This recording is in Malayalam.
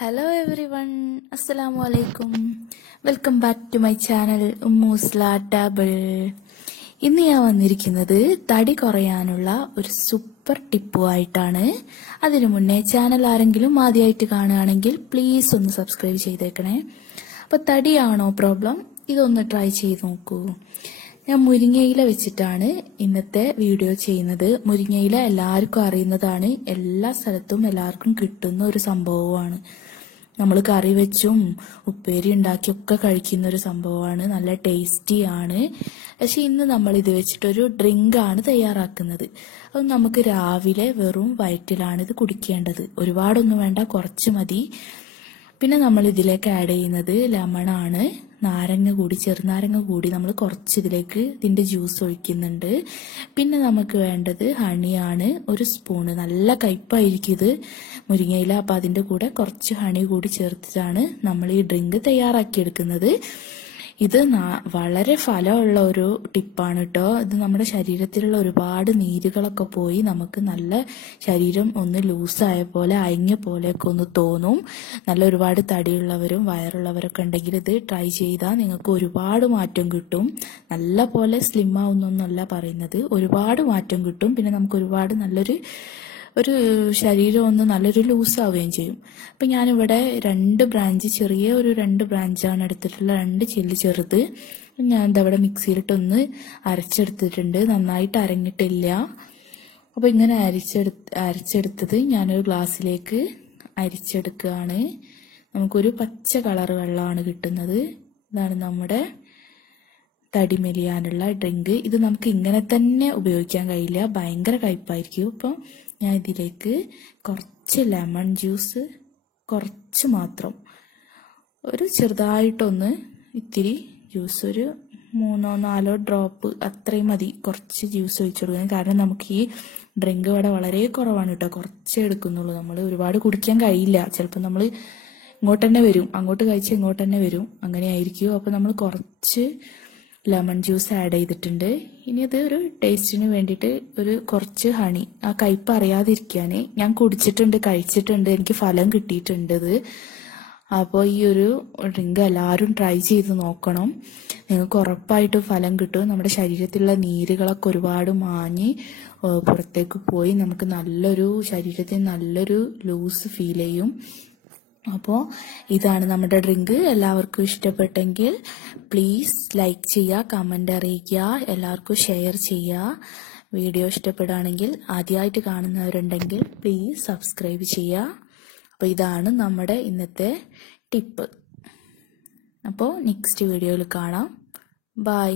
Hello everyone, Assalamu alaikum. Welcome back to my channel ഉമ്മൂസ്ല ടേബിൾ. ഇന്ന് ഞാൻ വന്നിരിക്കുന്നത് തടി കുറയാനുള്ള ഒരു സൂപ്പർ ടിപ്പുമായിട്ടാണ്. അതിനു മുന്നേ ചാനൽ ആരെങ്കിലും ആദ്യമായിട്ട് കാണുകയാണെങ്കിൽ പ്ലീസ് ഒന്ന് സബ്സ്ക്രൈബ് ചെയ്തേക്കണേ. അപ്പോൾ തടിയാണോ പ്രോബ്ലം? ഇതൊന്ന് ട്രൈ ചെയ്ത് നോക്കൂ. ഞാൻ മുരിങ്ങയില വെച്ചിട്ടാണ് ഇന്നത്തെ വീഡിയോ ചെയ്യുന്നത്. മുരിങ്ങയില എല്ലാവർക്കും അറിയുന്നതാണ്, എല്ലാ സ്ഥലത്തും എല്ലാവർക്കും കിട്ടുന്ന ഒരു സംഭവമാണ്. നമ്മൾ കറി വെച്ചും ഉപ്പേരി ഉണ്ടാക്കിയൊക്കെ കഴിക്കുന്ന ഒരു സംഭവമാണ്, നല്ല ടേസ്റ്റിയാണ്. പക്ഷെ ഇന്ന് നമ്മൾ ഇത് വെച്ചിട്ടൊരു ഡ്രിങ്കാണ് തയ്യാറാക്കുന്നത്. അത് നമുക്ക് രാവിലെ വെറും വയറ്റിലാണ് ഇത് കുടിക്കേണ്ടത്. ഒരുപാടൊന്നും വേണ്ട, കുറച്ച് മതി. പിന്നെ നമ്മൾ ഇതിലേക്ക് ആഡ് ചെയ്യുന്നത് ലെമണാണ്, നാരങ്ങ കൂടി, ചെറുനാരങ്ങ കൂടി നമ്മൾ കുറച്ച് ഇതിലേക്ക് ഇതിന്റെ ജ്യൂസ് ഒഴിക്കുന്നുണ്ട്. പിന്നെ നമുക്ക് വേണ്ടത് ഹണിയാണ്, ഒരു സ്പൂണ്. നല്ല കയ്പായിരിക്കും ഇത് മുരിങ്ങയില, അപ്പം അതിന്റെ കൂടെ കുറച്ച് ഹണി കൂടി ചേർത്തിട്ടാണ് നമ്മൾ ഈ ഡ്രിങ്ക് തയ്യാറാക്കിയെടുക്കുന്നത്. ഇത് വളരെ ഫലമുള്ള ഒരു ടിപ്പാണ് കേട്ടോ. ഇത് നമ്മുടെ ശരീരത്തിലുള്ള ഒരുപാട് നീരുകളൊക്കെ പോയി നമുക്ക് നല്ല ശരീരം ഒന്ന് ലൂസായ പോലെ, അയഞ്ഞ പോലെയൊക്കെ ഒന്ന് തോന്നും. നല്ല ഒരുപാട് തടിയുള്ളവരും വയറുള്ളവരൊക്കെ ഉണ്ടെങ്കിൽ ഇത് ട്രൈ ചെയ്താൽ നിങ്ങൾക്ക് ഒരുപാട് മാറ്റം കിട്ടും. നല്ല പോലെ സ്ലിം ആവുന്നൊന്നല്ല പറയുന്നത്, ഒരുപാട് മാറ്റം കിട്ടും. പിന്നെ നമുക്ക് ഒരുപാട് നല്ലൊരു ശരീരം ഒന്ന് നല്ലൊരു ലൂസാവുകയും ചെയ്യും. അപ്പം ഞാനിവിടെ ചെറിയ ഒരു 2 ബ്രാഞ്ചാണ് എടുത്തിട്ടുള്ള, 2 ചില്ലി ചെറുത്. ഞാൻ ഇതവിടെ മിക്സിയിലിട്ടൊന്ന് അരച്ചെടുത്തിട്ടുണ്ട്, നന്നായിട്ട് അരങ്ങിട്ടില്ല. അപ്പോൾ ഇങ്ങനെ അരച്ചെടുത്തത് ഞാനൊരു ഗ്ലാസ്സിലേക്ക് അരിച്ചെടുക്കുകയാണ്. നമുക്കൊരു പച്ച കളർ വെള്ളമാണ് കിട്ടുന്നത്. ഇതാണ് നമ്മുടെ തടി മെലിയാനുള്ള ഡ്രിങ്ക്. ഇത് നമുക്ക് ഇങ്ങനെ തന്നെ ഉപയോഗിക്കാൻ കഴിയില്ല, ഭയങ്കര കയ്പായിരിക്കും. അപ്പം ഞാൻ ഇതിലേക്ക് കുറച്ച് ലെമൺ ജ്യൂസ്, കുറച്ച് മാത്രം, ഒരു ചെറുതായിട്ടൊന്ന് ഇത്തിരി ജ്യൂസ്, ഒരു 3-4 ഡ്രോപ്പ് അത്രയും മതി, കുറച്ച് ജ്യൂസ് ഒഴിച്ചു കൊടുക്കുന്നത്. കാരണം നമുക്ക് ഈ ഡ്രിങ്ക് ഇവിടെ വളരെ കുറവാണ് കേട്ടോ, കുറച്ചേ എടുക്കുന്നുള്ളൂ. നമ്മൾ ഒരുപാട് കുടിക്കാൻ കഴിയില്ല, ചിലപ്പോൾ നമ്മൾ ഇങ്ങോട്ട് തന്നെ വരും, അങ്ങോട്ട് കഴിച്ച് ഇങ്ങോട്ട് തന്നെ വരും, അങ്ങനെ ആയിരിക്കും. അപ്പോൾ നമ്മൾ കുറച്ച് ലെമൺ ജ്യൂസ് ആഡ് ചെയ്തിട്ടുണ്ട്. ഇനി അത് ഒരു ടേസ്റ്റിന് വേണ്ടിയിട്ട് ഒരു കുറച്ച് ഹണി, ആ കയ്പ് അറിയാതിരിക്കാൻ. ഞാൻ കുടിച്ചിട്ടുണ്ട്, കഴിച്ചിട്ടുണ്ട്, എനിക്ക് ഫലം കിട്ടിയിട്ടുണ്ട് ഇത്. അപ്പോൾ ഈ ഒരു ഡ്രിങ്ക് എല്ലാവരും ട്രൈ ചെയ്ത് നോക്കണം, നിങ്ങൾക്ക് ഉറപ്പായിട്ടും ഫലം കിട്ടും. നമ്മുടെ ശരീരത്തിലുള്ള നീരുകളൊക്കെ ഒരുപാട് മാഞ്ഞ് പുറത്തേക്ക് പോയി നമുക്ക് ശരീരത്തിൽ നല്ലൊരു ലൂസ് ഫീൽ ചെയ്യും. അപ്പോൾ ഇതാണ് നമ്മുടെ ഡ്രിങ്ക്. എല്ലാവർക്കും ഇഷ്ടപ്പെട്ടെങ്കിൽ പ്ലീസ് ലൈക്ക് ചെയ്യുക, കമന്റ് അറിയിക്കുക, എല്ലാവർക്കും ഷെയർ ചെയ്യുക. വീഡിയോ ഇഷ്ടപ്പെടുകയാണെങ്കിൽ, ആദ്യമായിട്ട് കാണുന്നവരുണ്ടെങ്കിൽ പ്ലീസ് സബ്സ്ക്രൈബ് ചെയ്യുക. അപ്പോൾ ഇതാണ് നമ്മുടെ ഇന്നത്തെ ടിപ്പ്. അപ്പോൾ നെക്സ്റ്റ് വീഡിയോയിൽ കാണാം. ബൈ.